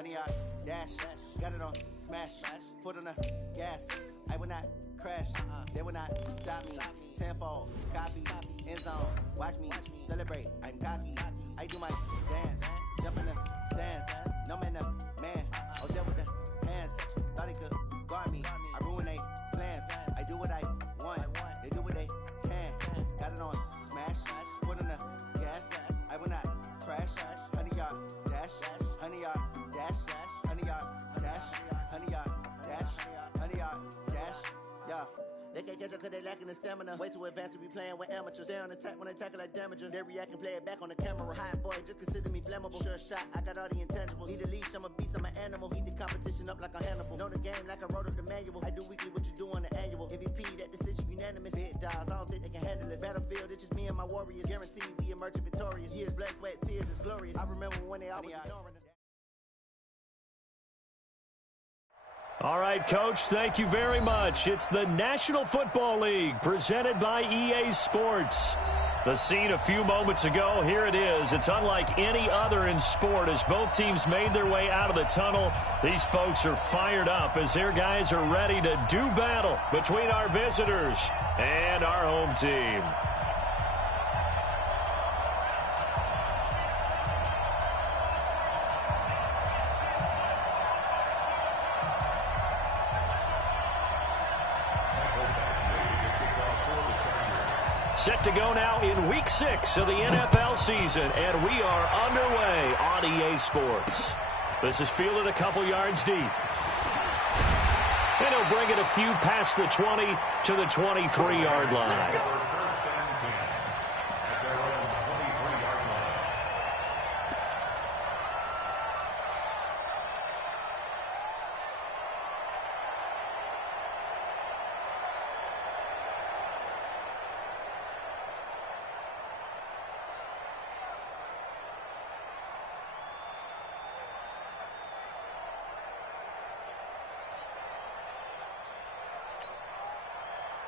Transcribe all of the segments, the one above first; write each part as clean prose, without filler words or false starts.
honey, I dash, got it on smash, foot on the gas. I will not crash, they will not stop me. Tenfold, copy, end zone, watch me celebrate. I'm cocky, I do my dance, jump in the stands. No man, the man, oh, there with the hands. Thought he could guard me, I ruin they plans. I do what I want, they do what they can. Got it on smash, foot on the gas. I will not crash, honey, y'all dash, honey, y'all dash, honey, y'all dash, honey, y'all dash, honey, y'all dash, yeah. They can't catch up cause they lacking the stamina. Way too advanced to be playing with amateurs. Stay on attack when they tackle like damager. They react and play it back on the camera. Hot boy, just consider me flammable. Sure shot, I got all the intangibles. Need a leash, I'm a beast, I'm an animal. Heat the competition up like a Hannibal. Know the game like I wrote up the manual. I do weekly what you do on the annual. MVP, that decision unanimous. Big dials, I don't think they can handle this. Battlefield, it's just me and my warriors. Guaranteed we emerge victorious. Years, blood, sweat, tears, it's glorious. I remember when they always ignoring us. All right, Coach, thank you very much. It's the National Football League presented by EA Sports. The scene a few moments ago, here it is. It's unlike any other in sport as both teams made their way out of the tunnel. These folks are fired up as their guys are ready to do battle between our visitors and our home team. Set to go now in Week 6 of the NFL season, and we are underway on EA Sports. This is fielded a couple yards deep. And he'll bring it a few past the 20 to the 23-yard line.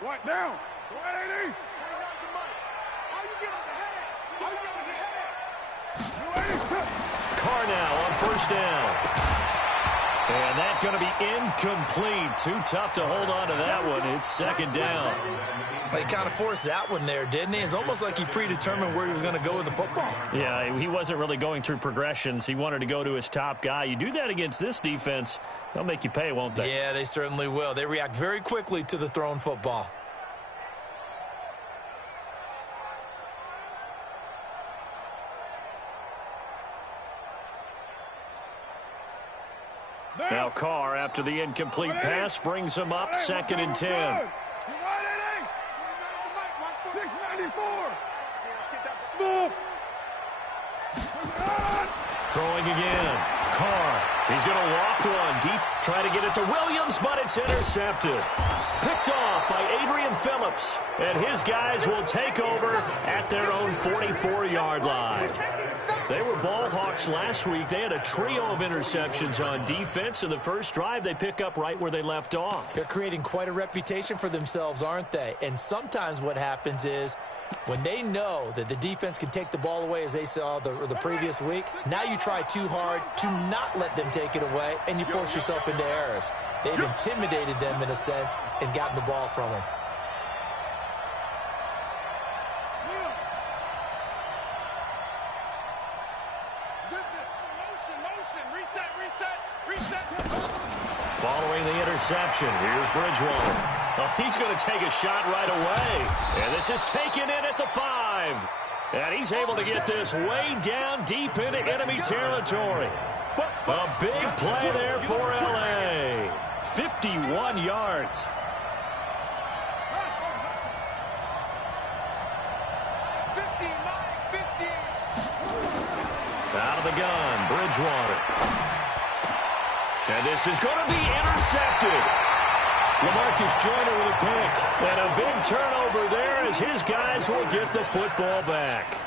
Right now, 180. How you get on the head? How you get on the head? Carr now on first down. And that's going to be incomplete. Too tough to hold on to that one. It's second down. He kind of forced that one there, didn't he? It's almost like he predetermined where he was going to go with the football. Yeah, he wasn't really going through progressions. He wanted to go to his top guy. You do that against this defense, they'll make you pay, won't they? Yeah, they certainly will. They react very quickly to the thrown football. Now Carr, after the incomplete pass, brings him up 2nd and 10. 694. Throwing again. Carr. He's going to loft one deep. Try to get it to Williams, but it's intercepted. Picked off by Adrian Phillips. And his guys will take over at their own 44-yard line. They were ball hawks last week. They had a trio of interceptions on defense. In the first drive, they pick up right where they left off. They're creating quite a reputation for themselves, aren't they? And sometimes what happens is when they know that the defense can take the ball away, as they saw the previous week, now you try too hard to not let them take it away, and you force yourself into errors. They've intimidated them in a sense and gotten the ball from them. Following the interception, here's Bridgewater. Oh, he's going to take a shot right away. And this is taken in at the 5. And he's able to get this way down deep into enemy territory. A big play there for L.A. 51 yards. Out of the gun, Bridgewater. And this is going to be intercepted. LaMarcus Joyner with a pick. And a big turnover there as his guys will get the football back.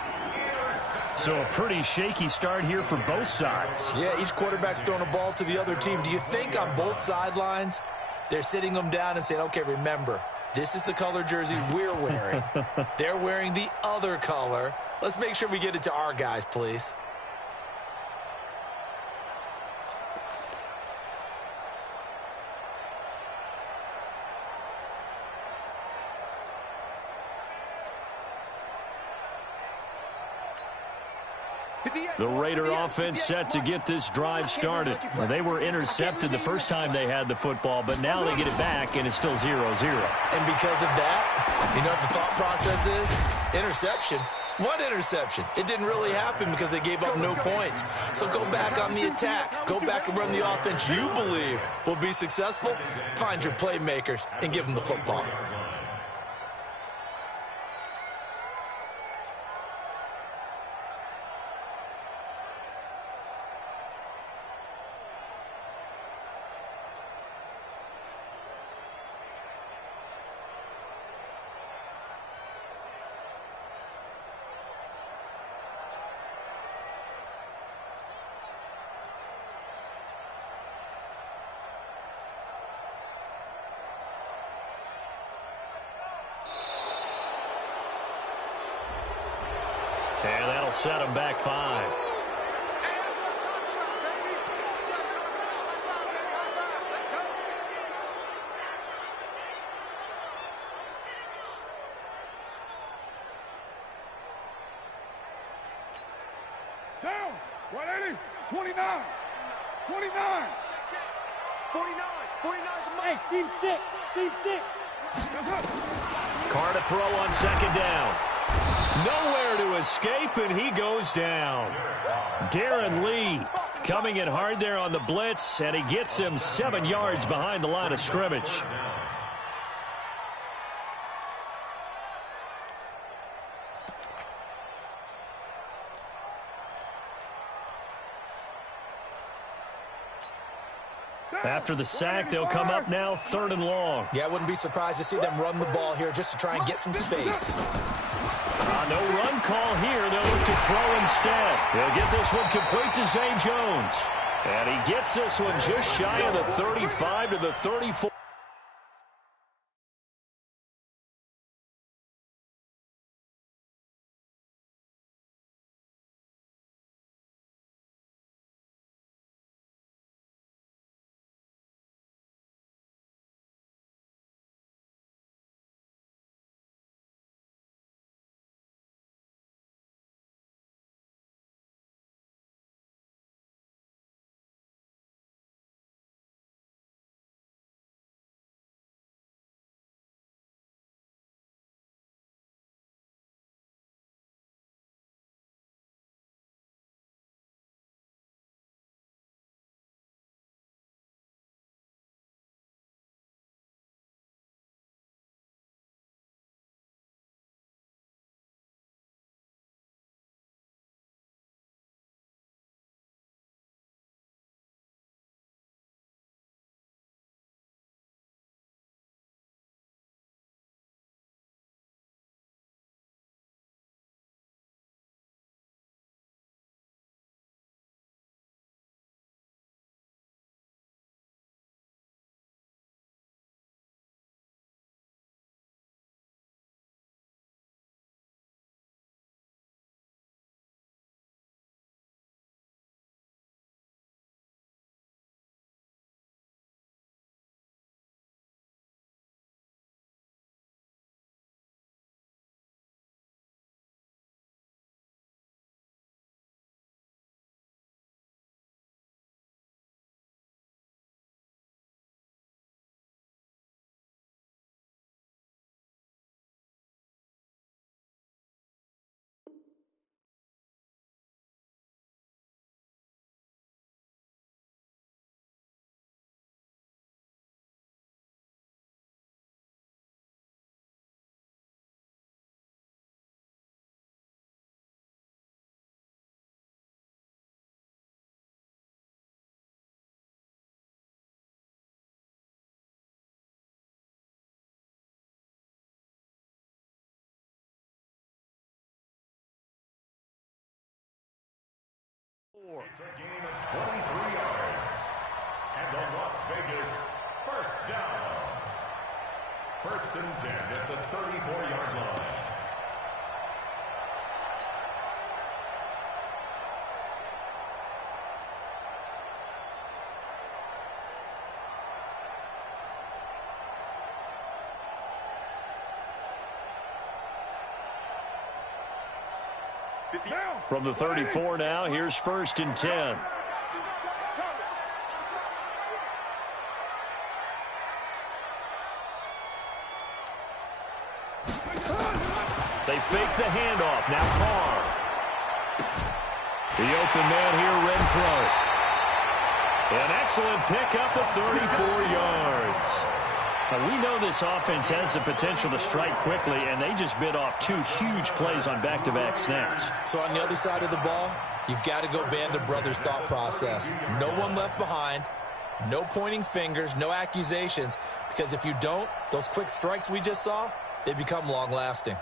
So a pretty shaky start here for both sides. Yeah, each quarterback's throwing a ball to the other team. Do you think on both sidelines they're sitting them down and saying, okay, remember, this is the color jersey we're wearing. They're wearing the other color. Let's make sure we get it to our guys, please. The Raider offense set to get this drive started. Well, they were intercepted the first time they had the football, but now they get it back, and it's still 0-0. And because of that, you know what the thought process is? Interception. What interception? It didn't really happen because they gave up no points. So go back on the attack. Go back and run the offense you believe will be successful. Find your playmakers and give them the football. And that'll set them back 5. Down. 180. 29. 29. 49. Hey, Steve 6. Steve 6. Carr to throw on second down. Nowhere to escape, and he goes down. Darren Lee coming in hard there on the blitz, and he gets him 7 yards behind the line of scrimmage. After the sack, they'll come up now 3rd and long. Yeah, I wouldn't be surprised to see them run the ball here just to try and get some space. No run call here. They'll look to throw instead. He'll get this one complete to Zay Jones. And he gets this one just shy of the 35 to the 34. It's a gain of 23 yards. And the Las Vegas first down. 1st and 10 at the 34-yard line. From the 34 now, here's 1st and 10. They fake the handoff. Now Carr. The open man here, Renfro. An excellent pickup of 34 yards. Now, we know this offense has the potential to strike quickly, and they just bit off 2 huge plays on back-to-back snaps. So on the other side of the ball, you've got to go Band of Brothers thought process. No one left behind, no pointing fingers, no accusations, because if you don't, those quick strikes we just saw, they become long-lasting.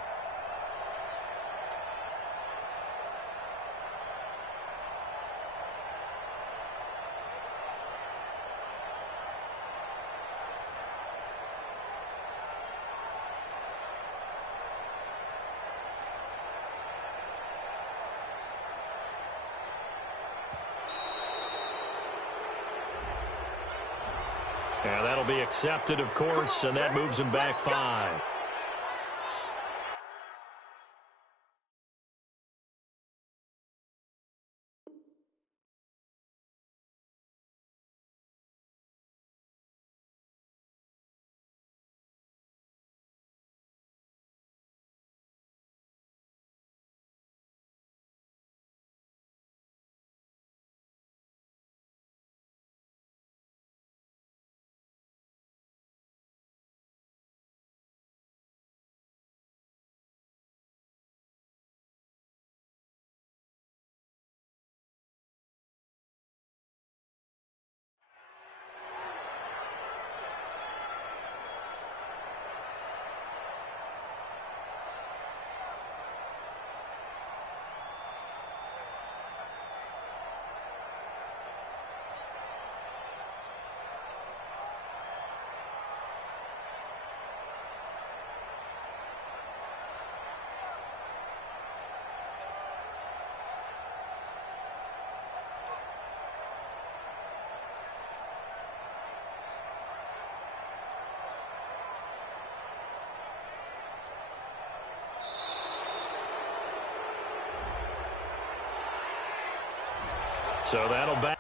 And that'll be accepted, of course, and that moves him back 5. So that'll back.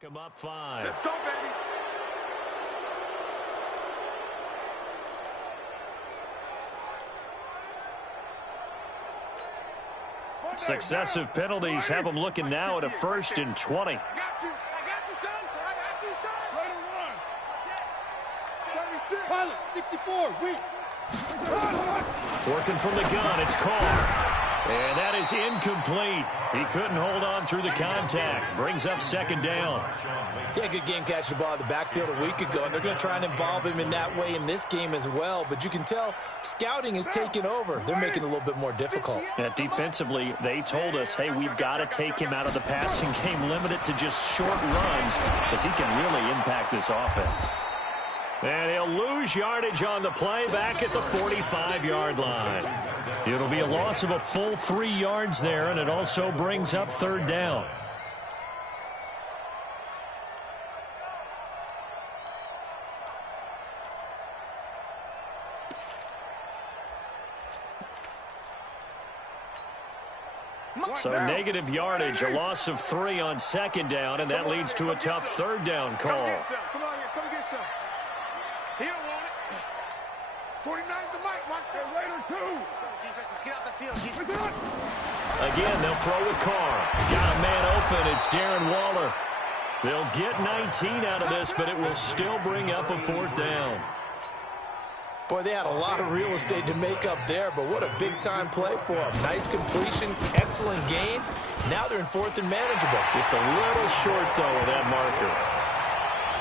Back him up 5. Let's go, baby. Successive penalties have them looking now at a 1st and 20. I got you, son. I got you, son. Ready to run. 36. Pilot, 64, weak. Working from the gun, it's Carr. And that is incomplete. He couldn't hold on through the contact. Brings up 2nd down. Yeah, good game catching the ball in the backfield a week ago, and they're going to try and involve him in that way in this game as well. But you can tell scouting is taking over. They're making it a little bit more difficult. Yeah, defensively, they told us, hey, we've got to take him out of the passing game, limit it to just short runs, because he can really impact this offense. And he'll lose yardage on the play back at the 45-yard line. It'll be a loss of a full 3 yards there, and it also brings up 3rd down. So negative yardage, a loss of 3 on 2nd down, and that leads to a tough 3rd down call. Come on here, come get some. He don't want it. 49's the mic. Watch that Raider 2. Defense, let's get out the field. Again, they'll throw with Carr. Got a man open. It's Darren Waller. They'll get 19 out of this, but it will still bring up a 4th down. Boy, they had a lot of real estate to make up there, but what a big-time play for them. Nice completion, excellent game. Now they're in 4th and manageable. Just a little short, though, with that marker.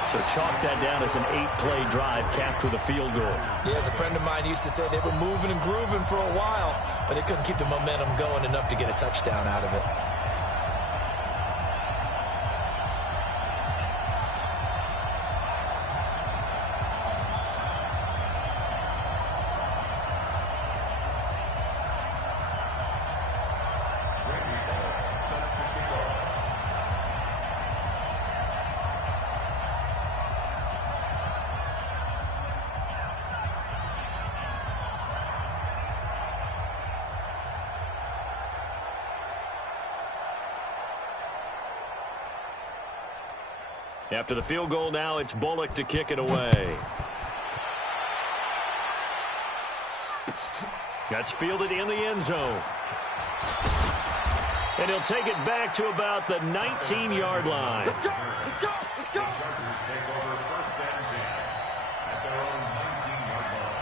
So chalk that down as an 8-play drive capped with a field goal. Yeah, as a friend of mine used to say, they were moving and grooving for a while, but they couldn't keep the momentum going enough to get a touchdown out of it. After the field goal now, it's Bullock to kick it away. That's fielded in the end zone. And he'll take it back to about the 19-yard line. Let's go, let's go, let's go. The Chargers take over 1st and 10 at their own 19-yard line.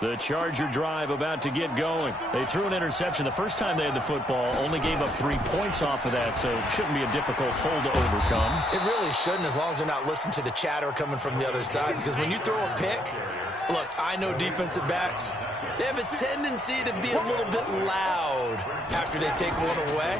The Charger drive about to get going. They threw an interception the first time they had the football, only gave up 3 points off of that, so it shouldn't be a difficult hole to overcome. It really shouldn't, as long as they're not listening to the chatter coming from the other side, because when you throw a pick, look, I know defensive backs, they have a tendency to be a little bit loud after they take one away,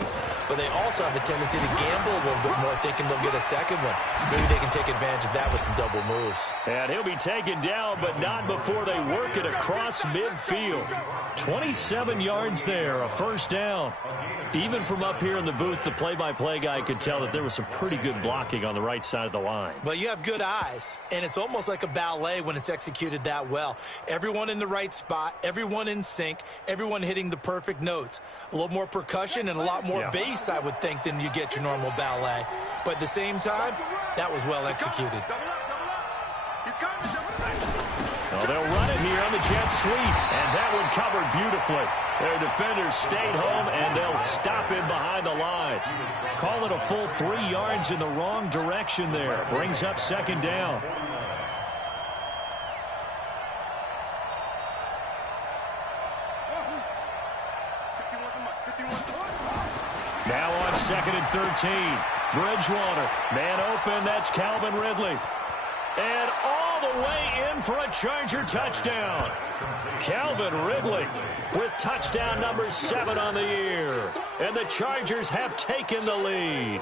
but they also have a tendency to gamble a little bit more, thinking they'll get a second one. Maybe they can take advantage of that with some double moves. And he'll be taken down, but not before they work it across midfield. 27 yards there, a 1st down. Even from up here in the booth, the play-by-play guy could tell that there was some pretty good blocking on the right side of the line. Well, you have good eyes, and it's almost like a ballet when it's executed that well. Everyone in the right spot, everyone in sync, everyone hitting the perfect notes. A little more percussion and a lot more bass, I would think, than you get your normal ballet. But at the same time, that was well executed. Double up. He's coming, double up. Well, they'll run it here on the jet sweep, and that one covered beautifully. Their defenders stayed home, and they'll stop him behind the line. Call it a full 3 yards in the wrong direction there. Brings up 2nd down. Now on 2nd and 13. Bridgewater, man open, that's Calvin Ridley. And all the way in for a Charger touchdown. Calvin Ridley with touchdown number 7 on the year. And the Chargers have taken the lead.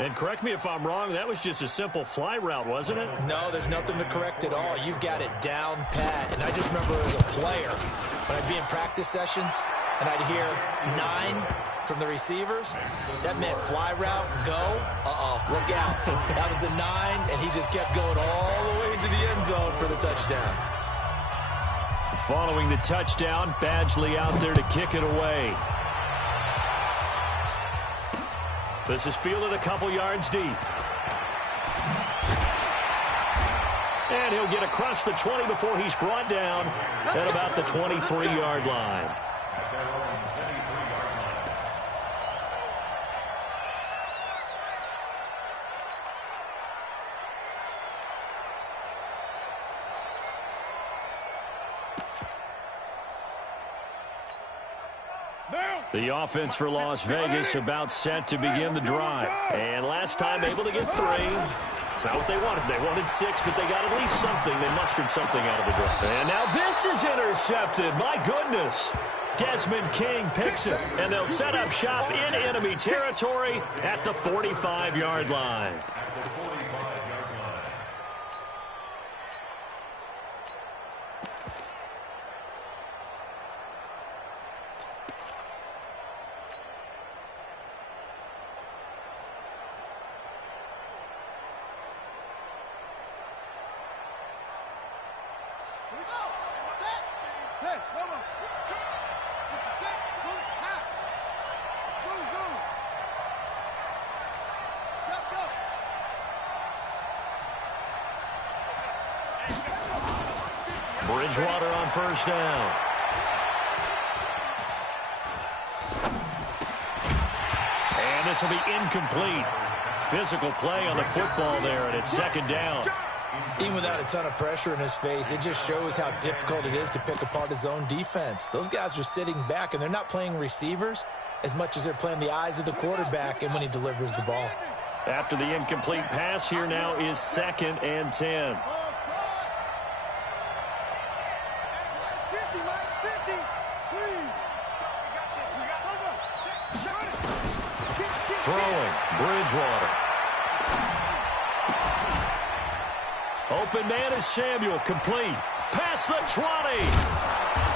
And correct me if I'm wrong, that was just a simple fly route, wasn't it? No, there's nothing to correct at all. You've got it down pat. And I just remember as a player, when I'd be in practice sessions, and I'd hear 9, from the receivers. That meant fly route, go. Look out. That was the 9, and he just kept going all the way into the end zone for the touchdown. Following the touchdown, Badgley out there to kick it away. This is fielded a couple yards deep. And he'll get across the 20 before he's brought down at about the 23-yard line. The offense for Las Vegas about set to begin the drive. And last time able to get 3. It's not what they wanted. They wanted 6, but they got at least something. They mustered something out of the drive. And now this is intercepted. My goodness. Desmond King picks it. And they'll set up shop in enemy territory at the 45-yard line. Bridgewater on first down. And this will be incomplete. Physical play on the football there, and it's second down. Even without a ton of pressure in his face, it just shows how difficult it is to pick apart his own defense. Those guys are sitting back, and they're not playing receivers as much as they're playing the eyes of the quarterback and when he delivers the ball. After the incomplete pass, here now is 2nd and 10. Throwing, Bridgewater. Open man is Samuel, complete. Past the 20.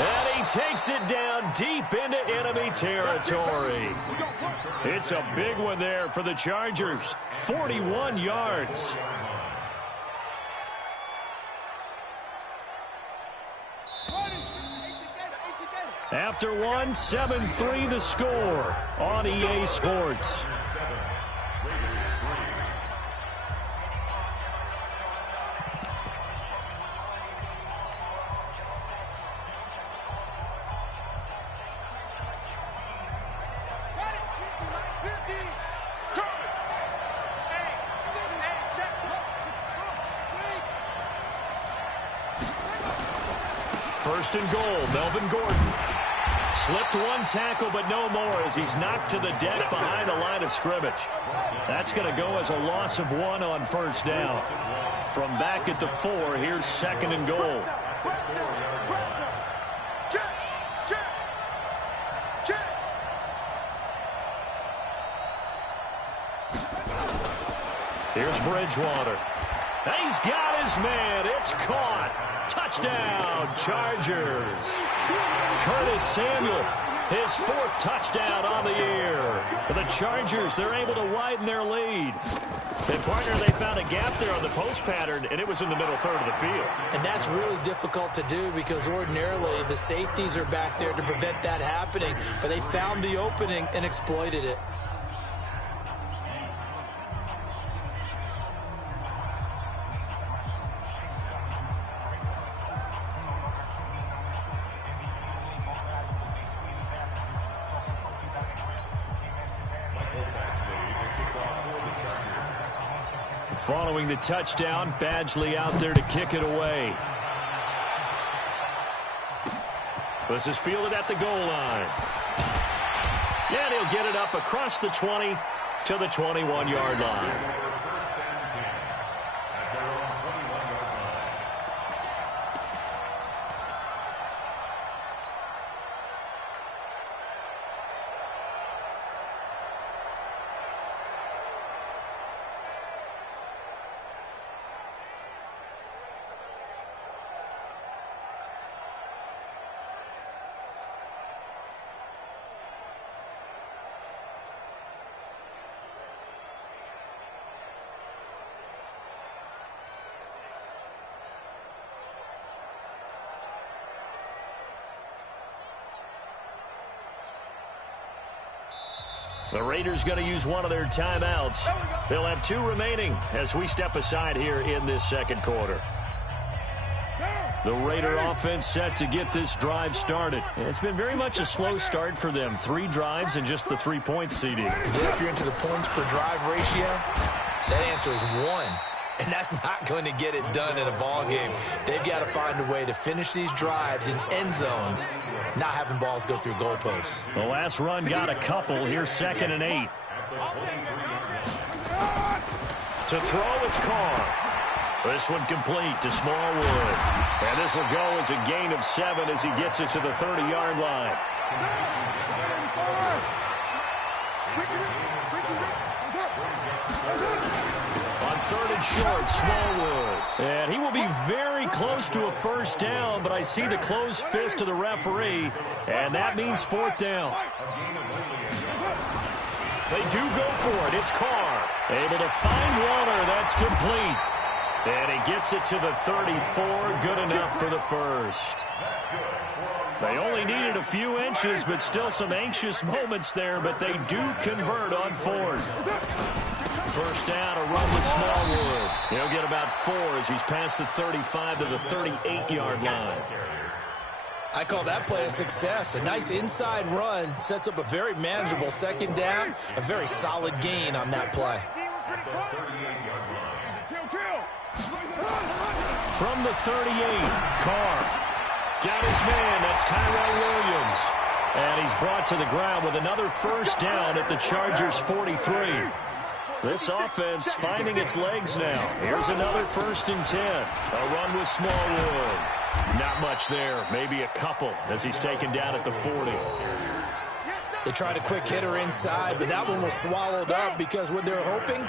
And he takes it down deep into enemy territory. It's a big one there for the Chargers. 41 yards. After one, 7-3 the score on EA Sports. First and goal, Melvin Gordon. Slipped one tackle, but no more as he's knocked to the deck behind the line of scrimmage. That's going to go as a loss of 1 on first down. From back at the 4, here's 2nd and goal. Here's Bridgewater. He's got his man. It's caught. Touchdown, Chargers. Curtis Samuel, his 4th touchdown on the year. For the Chargers, they're able to widen their lead. And, partner, they found a gap there on the post pattern, and it was in the middle third of the field. And that's really difficult to do because ordinarily the safeties are back there to prevent that happening. But they found the opening and exploited it. Following the touchdown, Badgley out there to kick it away. This is fielded at the goal line. And he'll get it up across the 20 to the 21-yard line. The Raiders going to use one of their timeouts. They'll have 2 remaining as we step aside here in this second quarter. The Raider offense set to get this drive started. It's been very much a slow start for them. 3 drives and just the 3-point CD. If you're into the points per drive ratio, that answer is 1. And that's not going to get it done in a ball game. They've got to find a way to finish these drives in end zones, not having balls go through goalposts. The last run got a couple. Here's 2nd and 8. To throw, it's Carr. This one complete to Smallwood. And this will go as a gain of 7 as he gets it to the 30-yard line. On 3rd and short, Smallwood. And he will be very close to a first down, but I see the closed fist of the referee, and that means 4th down. They do go for it. It's Carr. Able to find Waller. That's complete. And he gets it to the 34. Good enough for the first. They only needed a few inches, but still some anxious moments there, but they do convert on 4th. First down, a run with Smallwood. He'll get about 4 as he's past the 35 to the 38-yard line. I call that play a success. A nice inside run sets up a very manageable 2nd down, a very solid gain on that play. From the 38, Carr got his man. That's Tyrell Williams. And he's brought to the ground with another first down at the Chargers' 43. This offense finding its legs now. Here's another 1st and 10. A run with Smallwood. Not much there. Maybe a couple as he's taken down at the 40. They tried a quick hitter inside, but that one was swallowed up because what they're hoping,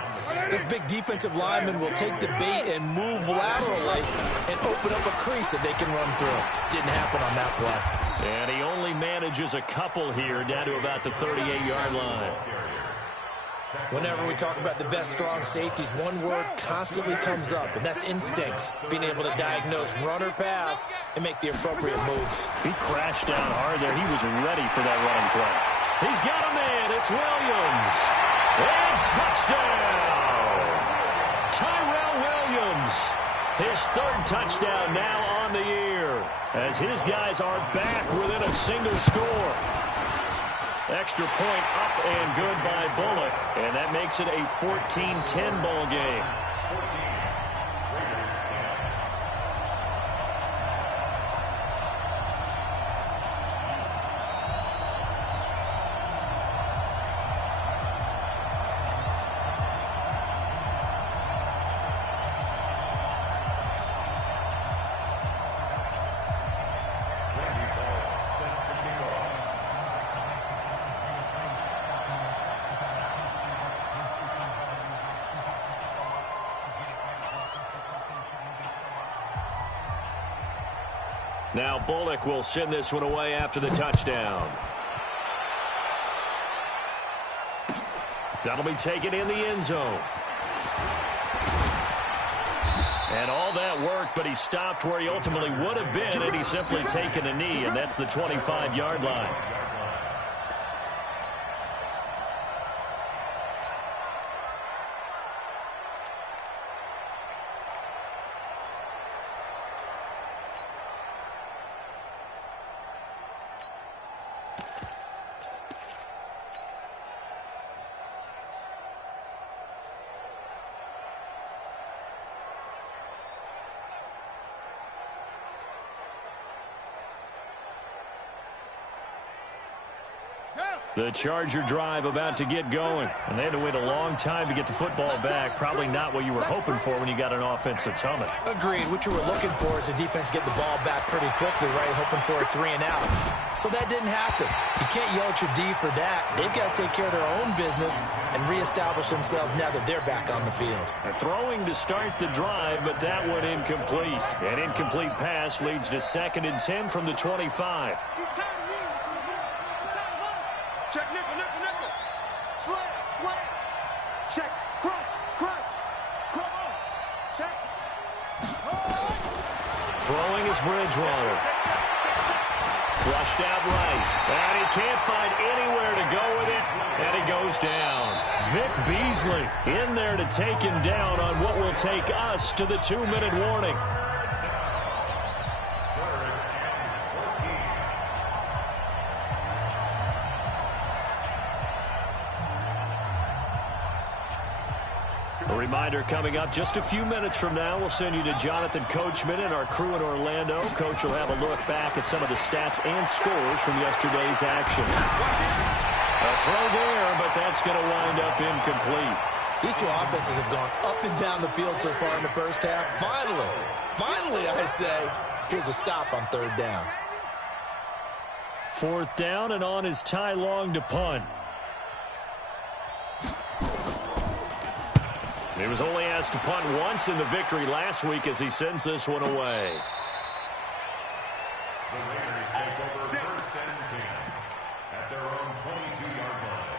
this big defensive lineman will take the bait and move laterally and open up a crease that they can run through. Didn't happen on that play. And he only manages a couple here down to about the 38-yard line. Whenever we talk about the best strong safeties, one word constantly comes up, and that's instincts. Being able to diagnose run or pass and make the appropriate moves. He crashed down hard there. He was ready for that running play. He's got a man. It's Williams. And touchdown. Tyrell Williams. His 3rd touchdown now on the year as his guys are back within a single score. Extra point up and good by Bullock. And that makes it a 14-10 ball game. Now Bullock will send this one away after the touchdown. That'll be taken in the end zone. And all that worked, but he stopped where he ultimately would have been, and he's simply taken a knee, and that's the 25-yard line. The Charger drive about to get going. And they had to wait a long time to get the football back. Probably not what you were hoping for when you got an offense that's humming. Agreed. What you were looking for is the defense get the ball back pretty quickly, right? Hoping for a 3 and out. So that didn't happen. You can't yell at your D for that. They've got to take care of their own business and reestablish themselves now that they're back on the field. Throwing to start the drive, but that one incomplete. An incomplete pass leads to 2nd and 10 from the 25. Check, nickel, nickel, nickel. Slam, slam. Check, crunch, crunch. Come on. Check. Throwing is Bridgewater. Flushed out right. And he can't find anywhere to go with it. And he goes down. Vic Beasley in there to take him down on what will take us to the 2-minute warning. A reminder coming up just a few minutes from now. We'll send you to Jonathan Coachman and our crew in Orlando. Coach will have a look back at some of the stats and scores from yesterday's action. A throw there, but that's going to wind up incomplete. These two offenses have gone up and down the field so far in the first half. Finally, I say, here's a stop on third down. Fourth down, and on is Ty Long to punt. He was only asked to punt once in the victory last week as he sends this one away. The Raiders take over first and 10 at their own 22-yard line.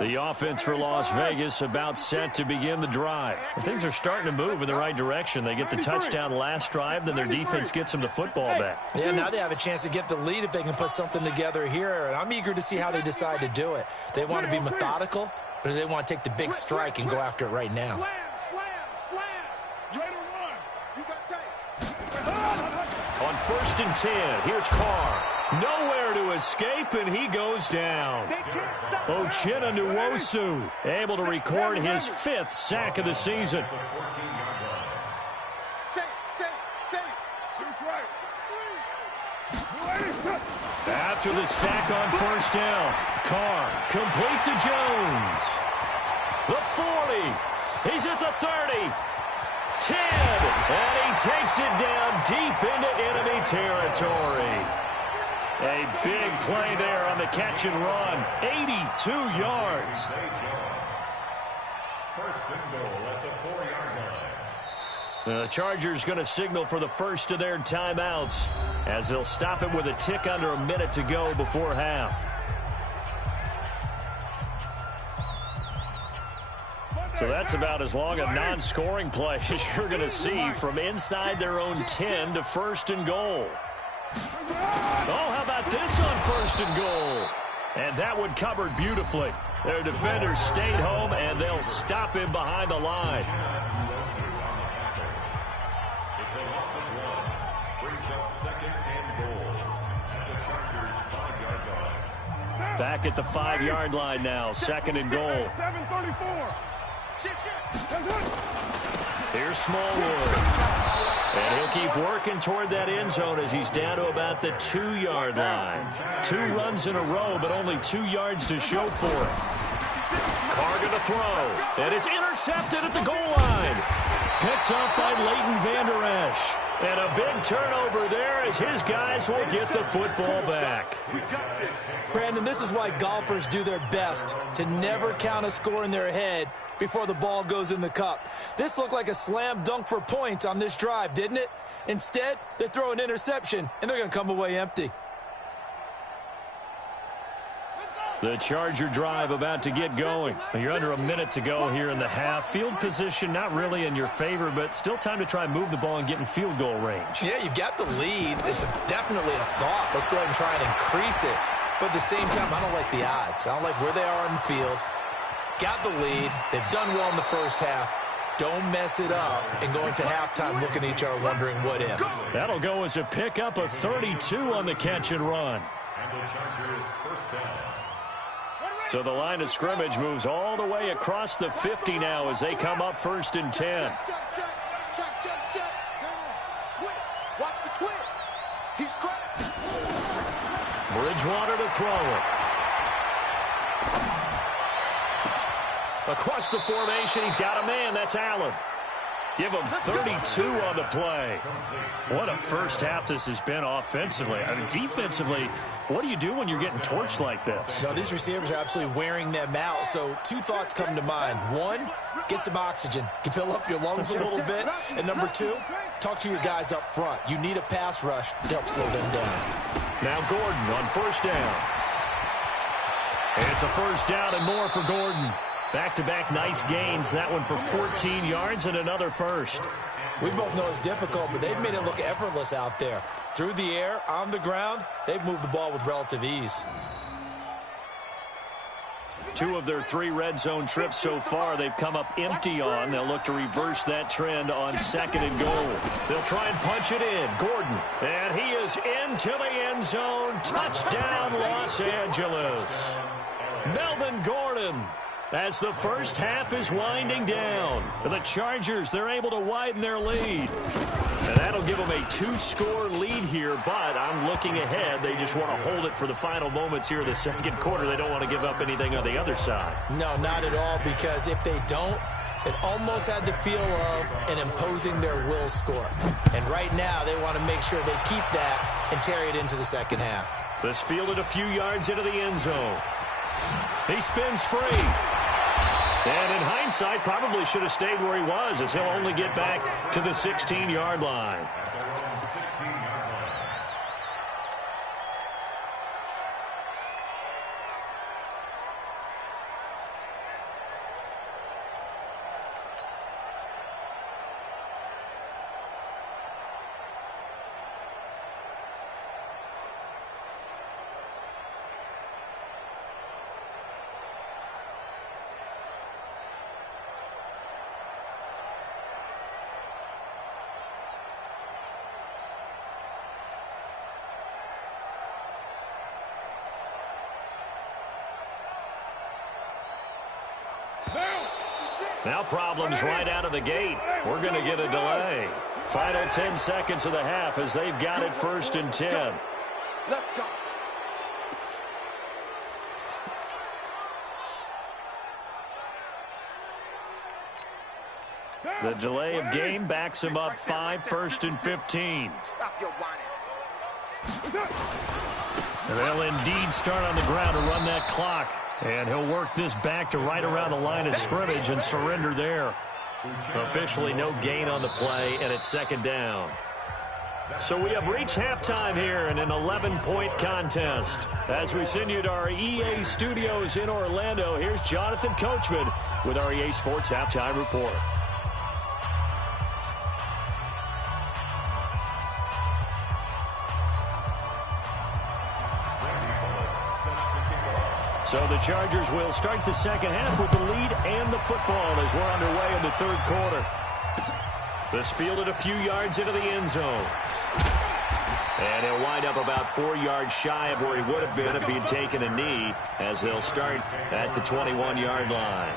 The offense for Las Vegas about set to begin the drive. Things are starting to move in the right direction. They get the touchdown last drive, then their defense gets them the football back. Yeah, now they have a chance to get the lead if they can put something together here. And I'm eager to see how they decide to do it. They want to be methodical, or do they want to take the big strike and go after it right now? Slam. You ready to run? You got tape. On first and 10, here's Carr. Nowhere to escape, and he goes down. Uchenna Nwosu able to record his 5th sack of the season. After the sack on first down, Carr complete to Jones. The 40. He's at the 30. 10. And he takes it down deep into enemy territory. A big play there on the catch and run. 82 yards. First and goal at the 4-yard line. The Chargers going to signal for the first of their timeouts as they'll stop it with a tick under a minute to go before half. So that's about as long a non-scoring play as you're going to see from inside their own 10 to first and goal. Oh, how about this on first and goal? And that one covered beautifully. Their defenders stayed home, and they'll stop him behind the line. It's a loss of 1. Brings up second and goal at the Chargers' 5-yard line. Back at the 5-yard line now, second and goal. 7:34. Here's Smallwood. And he'll keep working toward that end zone as he's down to about the 2-yard line. 2 runs in a row, but only 2 yards to show for it. Carr going to throw. And it's intercepted at the goal line. Picked up by Leighton Vander Esch. And a big turnover there as his guys will get the football back. Brandon, this is why golfers do their best to never count a score in their head before the ball goes in the cup. This looked like a slam dunk for points on this drive, didn't it? Instead, they throw an interception, and they're going to come away empty. The Charger drive about to get going. You're under a minute to go here in the half. Field position not really in your favor, but still time to try and move the ball and get in field goal range. Yeah, you've got the lead. It's definitely a thought. Let's go ahead and try and increase it. But at the same time, I don't like the odds. I don't like where they are on the field. Got the lead. They've done well in the first half. Don't mess it up and go into halftime looking at each other wondering what if. That'll go as a pickup of 32 on the catch and run. And the Chargers first down. So the line of scrimmage moves all the way across the 50 now as they come up first and 10. Check. Watch the twist. He's crashed. Bridgewater to throw it. Across the formation, he's got a man. That's Allen. Give him 32 on the play. What a first half this has been offensively. I mean, defensively, what do you do when you're getting torched like this? No, these receivers are absolutely wearing them out. So 2 thoughts come to mind. 1, get some oxygen. You fill up your lungs a little bit. And number 2, talk to your guys up front. You need a pass rush to help slow them down. Now Gordon on first down. It's a first down and more for Gordon. Back-to-back nice gains. That one for 14 yards and another first. We both know it's difficult, but they've made it look effortless out there. Through the air, on the ground, they've moved the ball with relative ease. 2 of their 3 red zone trips so far they've come up empty on. They'll look to reverse that trend on 2nd and goal. They'll try and punch it in. Gordon. And he is into the end zone. Touchdown, Los Angeles. Melvin Gordon. As the first half is winding down. The Chargers, they're able to widen their lead. And that'll give them a 2-score lead here, but I'm looking ahead. They just want to hold it for the final moments here in the second quarter. They don't want to give up anything on the other side. No, not at all, because if they don't, it almost had the feel of an imposing their will score. And right now, they want to make sure they keep that and carry it into the second half. This fielded a few yards into the end zone. He spins free. And in hindsight, probably should have stayed where he was, as he'll only get back to the 16-yard line. Now problems right out of the gate. We're going to get a delay. Final 10 seconds of the half as they've got it 1st and 10. Let's go. The delay of game backs him up 5, 1st and 15. Stop your whining. And they'll indeed start on the ground to run that clock. And he'll work this back to right around the line of scrimmage and surrender there. Officially no gain on the play, and it's 2nd down. So we have reached halftime here in an 11-point contest. As we send you to our EA studios in Orlando, here's Jonathan Coachman with our EA Sports Halftime Report. So the Chargers will start the second half with the lead and the football as we're underway in the 3rd quarter. This fielded a few yards into the end zone. And he'll wind up about 4 yards shy of where he would have been if he'd taken a knee, as they'll start at the 21-yard line.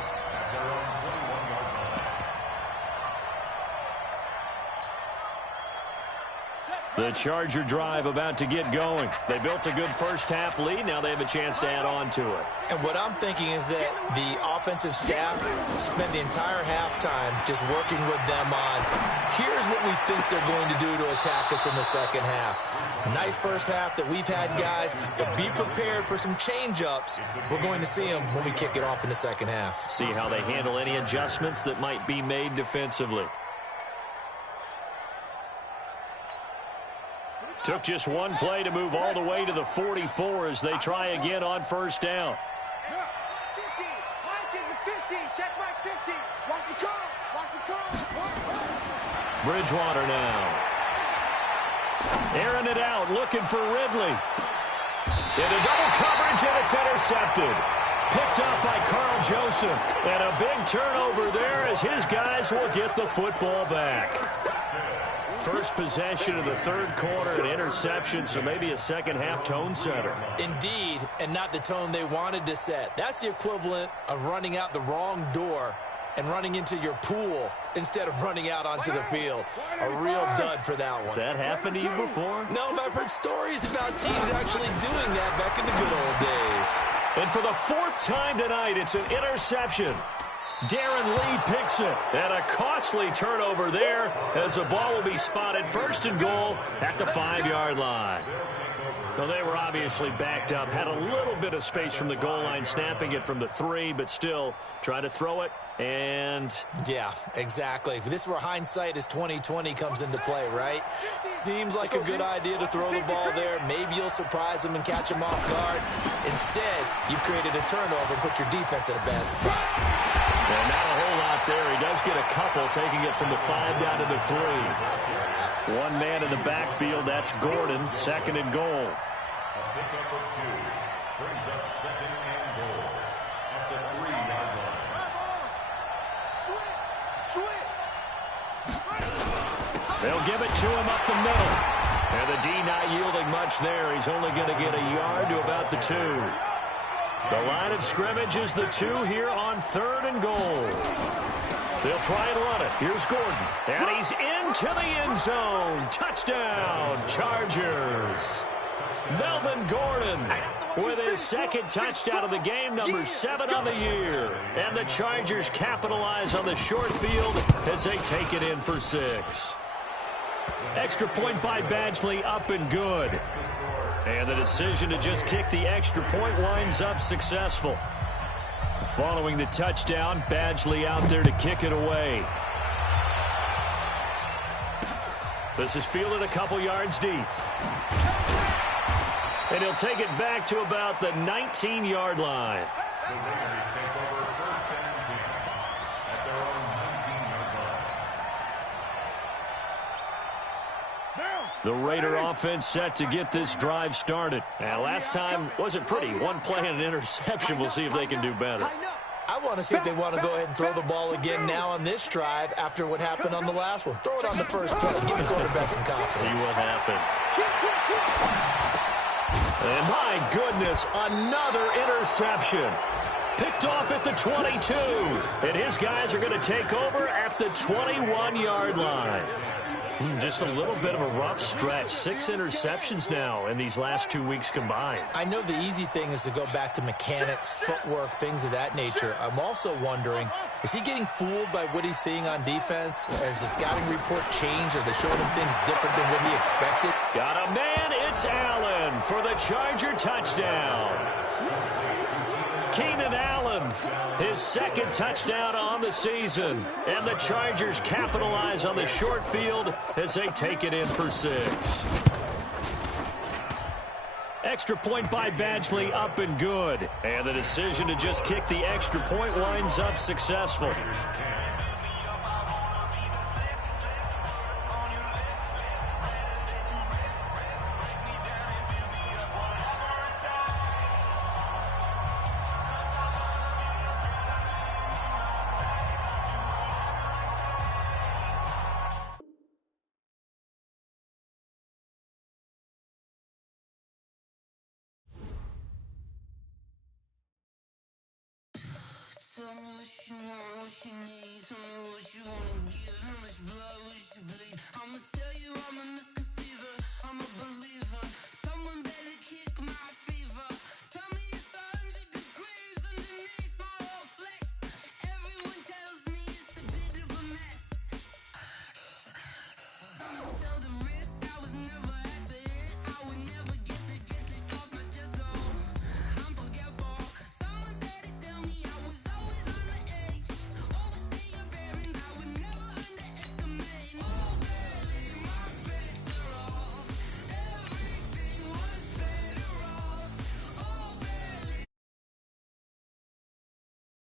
The Charger drive about to get going. They built a good first half lead. Now they have a chance to add on to it. And what I'm thinking is that the offensive staff spent the entire halftime just working with them on, here's what we think they're going to do to attack us in the second half. Nice first half that we've had, guys, but be prepared for some change-ups. We're going to see them when we kick it off in the second half. See how they handle any adjustments that might be made defensively. Took just one play to move all the way to the 44 as they try again on 1st down. 50. Mike is a 50. Check Mike 50. Watch the car. Watch the car. Bridgewater now. Airing it out, looking for Ridley. Into double coverage, and it's intercepted. Picked up by Carl Joseph. And a big turnover there as his guys will get the football back. First possession of the 3rd quarter, an interception, so maybe a second half tone setter. Indeed, and not the tone they wanted to set. That's the equivalent of running out the wrong door and running into your pool instead of running out onto the field. A real dud for that one. Has that happened to you before? No, but I've heard stories about teams actually doing that back in the good old days. And for the 4th time tonight, it's an interception. Darren Lee picks it, and a costly turnover there as the ball will be spotted 1st and goal at the 5-yard line. Well, they were obviously backed up, had a little bit of space from the goal line, snapping it from the 3, but still trying to throw it. And yeah, exactly. This is where hindsight is 20/20 comes into play, right? Seems like a good idea to throw the ball there. Maybe you'll surprise them and catch them off guard. Instead, you've created a turnover and put your defense in a bad spot. And not a whole lot there. He does get a couple, taking it from the 5 down to the 3. One man in the backfield, that's Gordon, 2nd and goal. A pickup of 2 brings up 2nd and goal at the 3-yard line. They'll give it to him up the middle. And the D not yielding much there. He's only going to get a yard to about the 2. The line of scrimmage is the 2 here on 3rd and goal. They'll try and run it. Here's Gordon. And he's into the end zone. Touchdown, Chargers. Melvin Gordon with his 2nd touchdown of the game, number 7 on the year. And the Chargers capitalize on the short field as they take it in for 6. Extra point by Badgley, up and good. And the decision to just kick the extra point winds up successful. Following the touchdown, Badgley out there to kick it away. This is fielded a couple yards deep. And he'll take it back to about the 19-yard line. The Raiders take over 1st and 10 at their own 19-yard line. The Raider offense set to get this drive started. Now, last time wasn't pretty. One play and an interception. We'll see if they can do better. I want to see if they want to go ahead and throw the ball again now on this drive after what happened on the last one. Throw it on the first play. Give the quarterback some confidence. See what happens. And my goodness, another interception. Picked off at the 22. And his guys are going to take over at the 21-yard line. Just a little bit of a rough stretch. 6 interceptions now in these last 2 weeks combined. I know the easy thing is to go back to mechanics, footwork, things of that nature. I'm also wondering, is he getting fooled by what he's seeing on defense? Has the scouting report changed? Are they showing him things different than what he expected? Got a man, it's Allen for the Charger touchdown. Keenan Allen, his 2nd touchdown on the season. And the Chargers capitalize on the short field as they take it in for 6. Extra point by Badgley, up and good. And the decision to just kick the extra point winds up successful. Tell me what you want, what you need. Tell me what you wanna give. How much blood would you bleed? I'ma tell you I'm a misconceiver. I'm a believer. Someone better kick my